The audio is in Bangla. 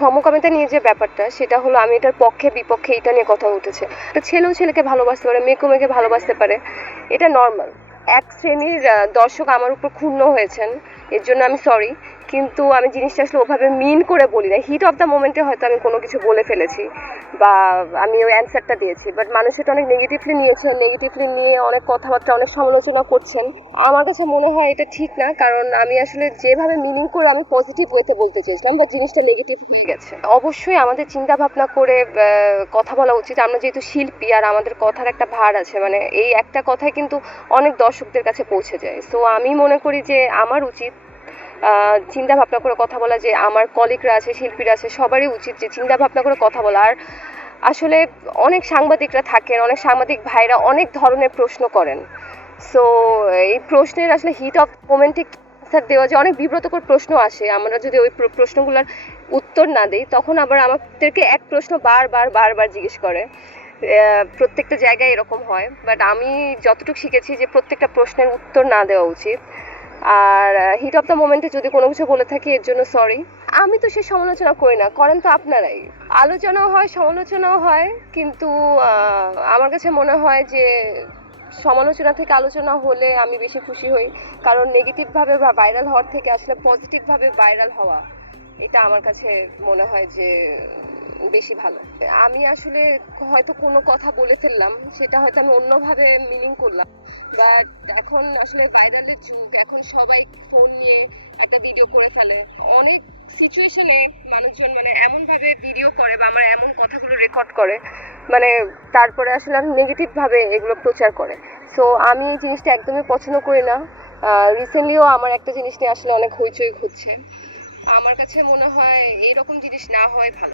সমকামিতা নিয়ে যে ব্যাপারটা, সেটা হলো আমি এটার পক্ষে, বিপক্ষে এটা নিয়ে কথা উঠেছে তো ছেলেও ছেলেকে ভালোবাসতে পারে, মেয়েকেও মেয়েকে ভালোবাসতে পারে। এটা নর্মাল এক শ্রেণির দর্শক আমার উপর ক্ষুণ্ণ হয়েছেন। এর জন্য আমি সরি কিন্তু আমি জিনিসটা আসলে ওভাবে মিন করে বলি না হিট অফ দ্য মোমেন্টে হয়তো আমি কোনো কিছু বলে ফেলেছি বা আমি ওই অ্যান্সারটা দিয়েছি। বাট মানুষ এটা অনেক নেগেটিভলি নিয়েছে নেগেটিভলি নিয়ে অনেক কথাবার্তা, অনেক সমালোচনা করছেন। আমার কাছে মনে হয় এটা ঠিক না, কারণ আমি আসলে যেভাবে মিনিং করে আমি পজিটিভ ওয়েতে বলতে চেয়েছিলাম বা জিনিসটা নেগেটিভ হয়ে গেছে। অবশ্যই আমাদের চিন্তা ভাবনা করে কথা বলা উচিত। আমরা যেহেতু শিল্পী আর আমাদের কথার একটা ভার আছে মানে এই একটা কথাই কিন্তু অনেক দর্শকদের কাছে পৌঁছে যায়। সো আমি মনে করি যে আমার উচিত চিন্তা ভাবনা করে কথা বলা যে আমার কলিগরা আছে, শিল্পীরা আছে, সবারই উচিত যে চিন্তা ভাবনা করে কথা বলা আর আসলে অনেক সাংবাদিকরা থাকেন, অনেক সাংবাদিক ভাইরা অনেক ধরনের প্রশ্ন করেন। সো এই প্রশ্নের আসলে হিট অফ মোমেন্টে অ্যান্সার দেওয়া যে অনেক বিব্রতকর প্রশ্ন আসে। আমরা যদি ওই প্রশ্নগুলোর উত্তর না দিই, তখন আবার আমাদেরকে এক প্রশ্ন বারবার বারবার জিজ্ঞেস করে। প্রত্যেকটা জায়গায় এরকম হয়। বাট আমি যতটুকু শিখেছি যে প্রত্যেকটা প্রশ্নের উত্তর না দেওয়া উচিত। আর হিট অফ দ্য মোমেন্টে যদি কোনো কিছু বলে থাকি, এর জন্য সরি আমি তো সে সমালোচনা করি না, করেন তো আপনারাই। আলোচনাও হয়, সমালোচনাও হয়, কিন্তু আমার কাছে মনে হয় যে সমালোচনা থেকে আলোচনা হলে আমি বেশি খুশি হই, কারণ নেগেটিভভাবে বা ভাইরাল হওয়ার থেকে আসলে পজিটিভভাবে ভাইরাল হওয়া, এটা আমার কাছে মনে হয় যে বেশি ভালো। আমি আসলে হয়তো কোনো কথা বলে ফেললাম, সেটা হয়তো আমি অন্যভাবে মিনিং করলাম। বাট এখন আসলে ভাইরালের যুগ, এখন সবাই ফোন নিয়ে একটা ভিডিও করে ফেলে। অনেক সিচুয়েশনে মানুষজন মানে এমনভাবে ভিডিও করে বা আমার এমন কথাগুলো রেকর্ড করে মানে তারপরে আসলে নেগেটিভ ভাবে এগুলো প্রচার করে। সো আমি এই জিনিসটা একদমই পছন্দ করি না। রিসেন্টলিও আমার একটা জিনিস নিয়ে আসলে অনেক হইচই হচ্ছে। আমার কাছে মনে হয় এইরকম জিনিস না হয় ভালো।